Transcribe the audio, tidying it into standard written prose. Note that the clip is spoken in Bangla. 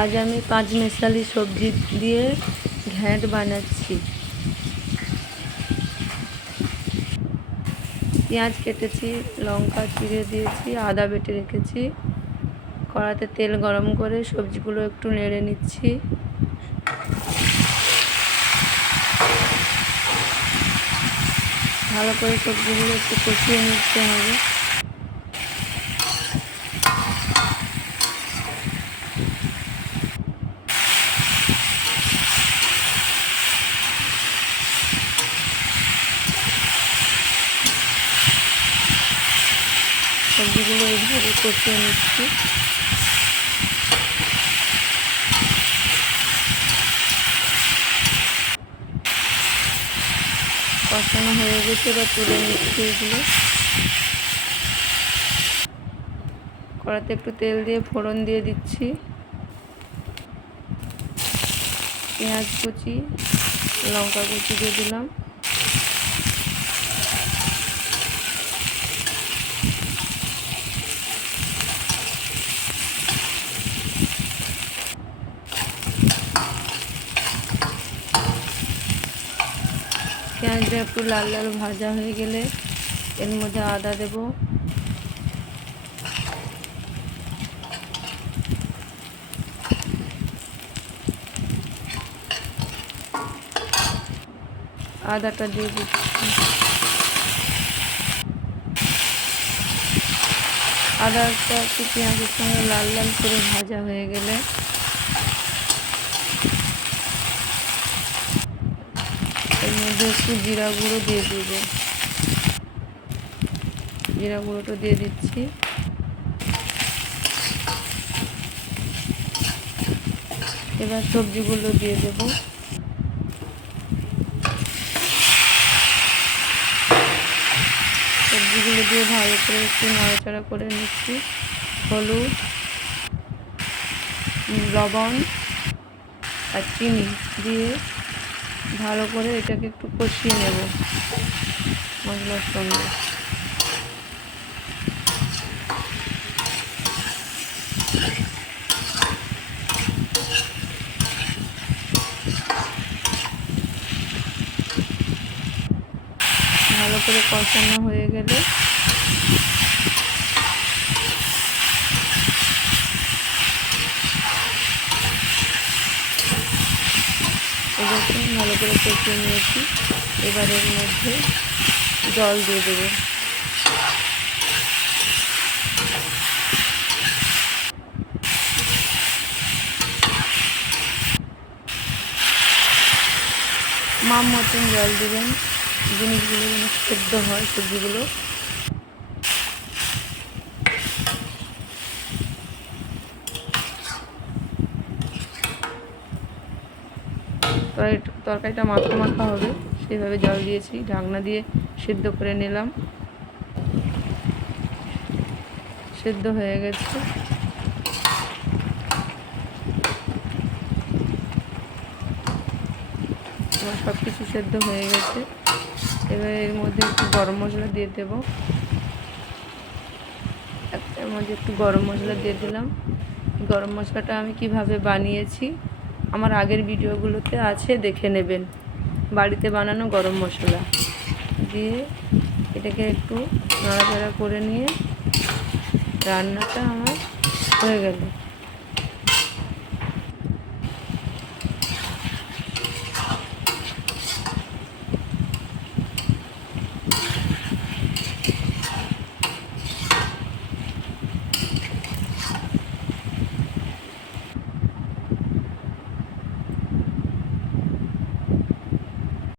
আজ আমি 5 মেশালি সবজি দিয়ে ঘ্যাঁট বানাচ্ছি। পেঁয়াজ কেটেছি, লঙ্কা চিড়ে দিয়েছি, আদা বেটে রেখেছি। কড়াতে তেল গরম করে সবজিগুলো একটু নেড়ে নিচ্ছি। ভালো করে সবজিগুলো একটু কষিয়ে নিতে হবে। সবজিগুলো এইভাবে কষিয়ে নিচ্ছি। কষানো হয়ে গেছে, এবার তুলে নিচ্ছি এগুলো। কড়াতে একটু তেল দিয়ে ফোড়ন দিয়ে দিচ্ছি। পেঁয়াজ কুচি, লঙ্কা কুচি দিয়ে দিলাম। পেঁয়াজটা একটু লাল লাল ভাজা হয়ে গেলে এর মধ্যে আদা দেব। আদাটা দিয়ে দিচ্ছি। আদাটা একটু পেঁয়াজের সঙ্গে লাল লাল করে ভাজা হয়ে গেলে এর মধ্যে একটু জিরা গুঁড়ো দিয়ে দেব। জিরা গুঁড়োটা দিয়ে দিচ্ছি। এবার সবজিগুলো দিয়ে দেব। সবজিগুলো দিয়ে ভালো করে একটু নাড়াচাড়া করে নিচ্ছি। হলুদ, লবণ আর চিনি দিয়ে ভালো করে এটাকে একটু কষিয়ে নেব মশলার সঙ্গে। ভালো করে কষানো হয়ে গেলে এটাকে ভালো করে কষিয়ে নিয়েছি। এবার এর মধ্যে জল দিয়ে দেবো। মাপ মতন জল দেবেন, জিনিসগুলো যেন সেদ্ধ হয় সবজিগুলো। তরকারিটা মাখা মাখা হবে সেভাবে জল দিয়েছি। ঢাকনা দিয়ে সেদ্ধ করে নিলাম। সেদ্ধ হয়ে গেছে। আমার সব কিছু সেদ্ধ হয়ে গেছে। এবার এর মধ্যে একটু গরম মশলা দিয়ে দেবো। এর মধ্যে একটু গরম মশলা দিয়ে দিলাম। গরম মশলাটা আমি কিভাবে বানিয়েছি আমার আগের ভিডিওগুলোতে আছে, দেখে নেবেন। বাড়িতে বানানো গরম মশলা দিয়ে এটাকে একটু নাড়াচাড়া করে নিয়ে রান্নাটা আমার হয়ে গেল।